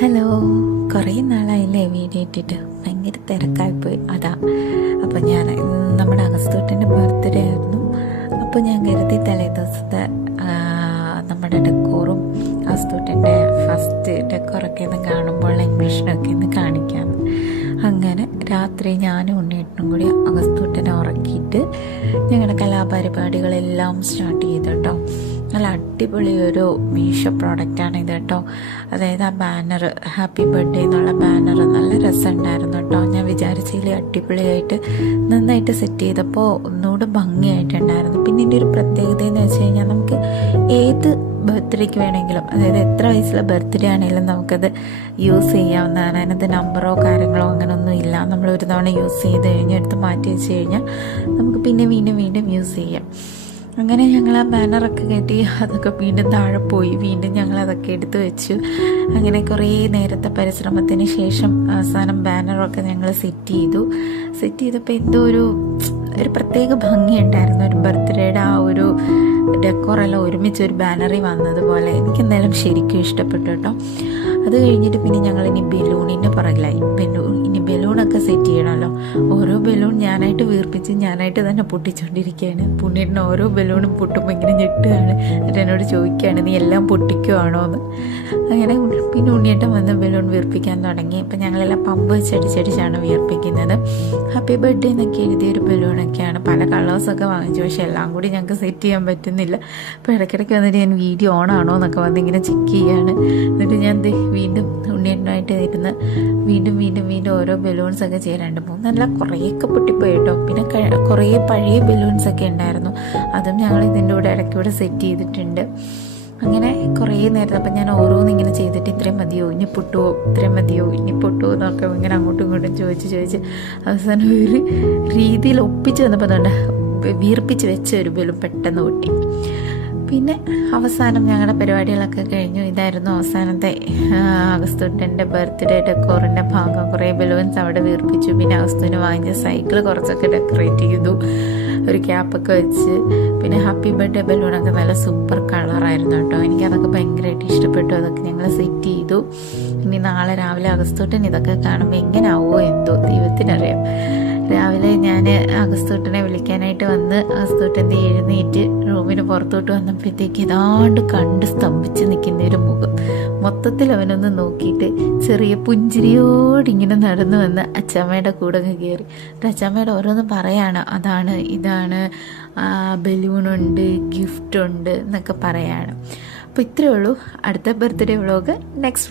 Hello, കുറേ നാളായില്ലേ video ഇട്ടിട്ട്? ഭയങ്കര തിരക്കായിപ്പോയി അതാ. അപ്പോൾ ഞാൻ നമ്മുടെ അഗസ്തൂട്ടൻ്റെ ബർത്ത്ഡേ ആയിരുന്നു. അപ്പോൾ ഞാൻ കരുതി തലേ ദിവസത്തെ നമ്മുടെ ഡെക്കോറും അഗസ്തൂട്ടൻ്റെ ഫസ്റ്റ് ഡെക്കോറൊക്കെ ഒന്ന് കാണുമ്പോൾ ഇംപ്രഷനൊക്കെ ഒന്ന് കാണിക്കാമെന്ന്. അങ്ങനെ രാത്രി ഞാനും ഉണ്ണിയേട്ടനും കൂടി അഗസ്തൂട്ടനെ ഉറക്കിയിട്ട് ഞങ്ങളുടെ കലാപരിപാടികളെല്ലാം സ്റ്റാർട്ട് ചെയ്തു കേട്ടോ. നല്ല അടിപൊളി ഒരു മീഷോ പ്രോഡക്റ്റാണ് ഇത് കേട്ടോ. അതായത് ആ ബാനർ, ഹാപ്പി ബർത്ത്ഡേ എന്നുള്ള ബാനർ നല്ല രസമുണ്ടായിരുന്നു കേട്ടോ. ഞാൻ വിചാരിച്ചതിൽ അടിപൊളിയായിട്ട് നന്നായിട്ട് സെറ്റ് ചെയ്തപ്പോൾ ഒന്നുകൂടെ ഭംഗിയായിട്ടുണ്ടായിരുന്നു. പിന്നെ ഇതിൻ്റെ ഒരു പ്രത്യേകത എന്ന് വെച്ച് കഴിഞ്ഞാൽ നമുക്ക് ഏത് ബർത്ത്ഡേക്ക് വേണമെങ്കിലും, അതായത് എത്ര വയസ്സിലെ ബർത്ത്ഡേ ആണെങ്കിലും നമുക്കത് യൂസ് ചെയ്യാവുന്നതാണ്. അതിനകത്ത് നമ്പറോ കാര്യങ്ങളോ അങ്ങനെയൊന്നും ഇല്ല. നമ്മൾ ഒരു തവണ യൂസ് ചെയ്ത് കഴിഞ്ഞാൽ എടുത്ത് മാറ്റി വെച്ച് കഴിഞ്ഞാൽ നമുക്ക് പിന്നെ വീണ്ടും യൂസ് ചെയ്യാം. അങ്ങനെ ഞങ്ങൾ ആ ബാനറൊക്കെ കെട്ടി അതൊക്കെ വീണ്ടും താഴെ പോയി. വീണ്ടും ഞങ്ങളതൊക്കെ എടുത്ത് വെച്ചു. അങ്ങനെ കുറേ നേരത്തെ പരിശ്രമത്തിന് ശേഷം അവസാനം ബാനറൊക്കെ ഞങ്ങൾ സെറ്റ് ചെയ്തപ്പോൾ എന്തോ ഒരു പ്രത്യേക ഭംഗിയുണ്ടായിരുന്നു. ഒരു ബർത്ത്ഡേയുടെ ആ ഒരു ഡെക്കോറെല്ലാം ഒരുമിച്ച് ഒരു ബാനറിൽ വന്നതുപോലെ എനിക്കെന്തായാലും ശരിക്കും ഇഷ്ടപ്പെട്ടു കേട്ടോ. അത് കഴിഞ്ഞിട്ട് പിന്നെ ഞങ്ങൾ ഇനി ബലൂണിൻ്റെ പുറകിലായി. ഇനി ബലൂണൊക്കെ സെറ്റ് ചെയ്യണമല്ലോ. ഓരോ ബലൂൺ ഞാനായിട്ട് വീർപ്പിച്ച് ഞാനായിട്ട് തന്നെ പൊട്ടിച്ചുകൊണ്ടിരിക്കുകയാണ്. പുണ്ണിയേട്ടന് ഓരോ ബലൂണും പൊട്ടുമ്പോൾ ഇങ്ങനെ ഞെട്ടുകയാണ്. എന്നിട്ട് എന്നോട് ചോദിക്കുകയാണ്, നീ എല്ലാം പൊട്ടിക്കുവാണോ എന്ന്. അങ്ങനെ പിന്നെ ഉണ്ണിയേട്ടൻ വന്ന് ബലൂൺ വീർപ്പിക്കാൻ തുടങ്ങി. അപ്പം ഞങ്ങളെല്ലാം പമ്പ് വെച്ചടിച്ചടിച്ചാണ് വീർപ്പിക്കുന്നത്. ഹാപ്പി ബർത്ത്ഡേ എന്നൊക്കെ എഴുതിയൊരു ബലൂണൊക്കെയാണ്. പല കളേഴ്സൊക്കെ വാങ്ങിച്ചു, പക്ഷേ എല്ലാം കൂടി ഞങ്ങൾക്ക് സെറ്റ് ചെയ്യാൻ പറ്റുന്നില്ല. അപ്പോൾ ഇടയ്ക്കിടയ്ക്ക് വന്നിട്ട് ഞാൻ വീഡിയോ ഓൺ ആണോ എന്നൊക്കെ വന്ന് ഇങ്ങനെ ചെക്ക് ചെയ്യാണ്. എന്നിട്ട് ഞാൻ വീണ്ടും ഉണ്ണിയേട്ടനായിട്ട് ഇരുന്ന് വീണ്ടും ഓരോ ബലൂൺസൊക്കെ ചെയ്യാറുണ്ട്. നല്ല കുറേയൊക്കെ പൊട്ടിപ്പോയി കേട്ടോ. പിന്നെ കുറേ പഴയ ബലൂൺസൊക്കെ ഉണ്ടായിരുന്നു. അതും ഞങ്ങൾ ഇതിൻ്റെ കൂടെ ഇടയ്ക്കൂടെ സെറ്റ് ചെയ്തിട്ടുണ്ട്. അങ്ങനെ കുറേ നേരത്തെ അപ്പം ഞാൻ ഓരോന്നിങ്ങനെ ചെയ്തിട്ട് ഇത്രയും മതിയോ, ഇനി പൊട്ടുമോ, ഇത്രയും മതിയോ, ഇനി പൊട്ടുമോ എന്നൊക്കെ ഇങ്ങനെ അങ്ങോട്ടും ഇങ്ങോട്ടും ചോദിച്ച് അവസാനം ഒരു രീതിയിൽ ഒപ്പിച്ച് വന്നപ്പോൾ അതുകൊണ്ട് വീർപ്പിച്ച് വെച്ച ഒരു ബലൂൺ പെട്ടെന്ന് പൊട്ടി. പിന്നെ അവസാനം ഞങ്ങളുടെ പരിപാടികളൊക്കെ കഴിഞ്ഞു. ഇതായിരുന്നു അവസാനത്തെ അഗസ്തൂട്ടൻ്റെ ബർത്ത്ഡേ ഡെക്കോറിൻ്റെ ഭാഗം. കുറേ ബലൂൺസ് അവിടെ വീർപ്പിച്ചു. പിന്നെ അഗസ്തുവിന് വാങ്ങിച്ച സൈക്കിൾ കുറച്ചൊക്കെ ഡെക്കറേറ്റ് ചെയ്തു, ഒരു ക്യാപ്പൊക്കെ വെച്ച്. പിന്നെ ഹാപ്പി ബർത്ത്ഡേ ബലൂണൊക്കെ നല്ല സൂപ്പർ കളറായിരുന്നു കേട്ടോ. എനിക്കതൊക്കെ ഭയങ്കരമായിട്ട് ഇഷ്ടപ്പെട്ടു. അതൊക്കെ ഞങ്ങൾ സെറ്റ് ചെയ്തു. ഇനി നാളെ രാവിലെ അഗസ്തൂട്ടൻ ഇതൊക്കെ കാണുമ്പോൾ എങ്ങനെയാവോ എന്തോ ദൈവത്തിനറിയാം. രാവിലെ ഞാൻ അഗസ്തൂട്ടനെ വിളിക്കാനായിട്ട് വന്ന് അഗസ്തൂട്ടൻ്റെ എഴുന്നേറ്റ് റൂമിന് പുറത്തോട്ട് വന്നപ്പോഴത്തേക്ക് ഏതാണ്ട് കണ്ട് സ്തംഭിച്ച് നിൽക്കുന്ന ഒരു മുഖം. മൊത്തത്തിൽ അവനൊന്ന് നോക്കിയിട്ട് ചെറിയ പുഞ്ചിരിയോടിങ്ങനെ നടന്നു വന്ന് അച്ചാമ്മയുടെ കൂടെ അങ്ങ് കയറി. അച്ചാമ്മയുടെ ഓരോന്ന് പറയാണ്, അതാണ് ഇതാണ്, ബലൂണുണ്ട്, ഗിഫ്റ്റുണ്ട് എന്നൊക്കെ പറയാണ്. അപ്പോൾ ഇത്രയേ ഉള്ളൂ. അടുത്ത ബർത്ത്ഡേ വ്ളോഗ് നെക്സ്റ്റ് വ്ളോഗ്.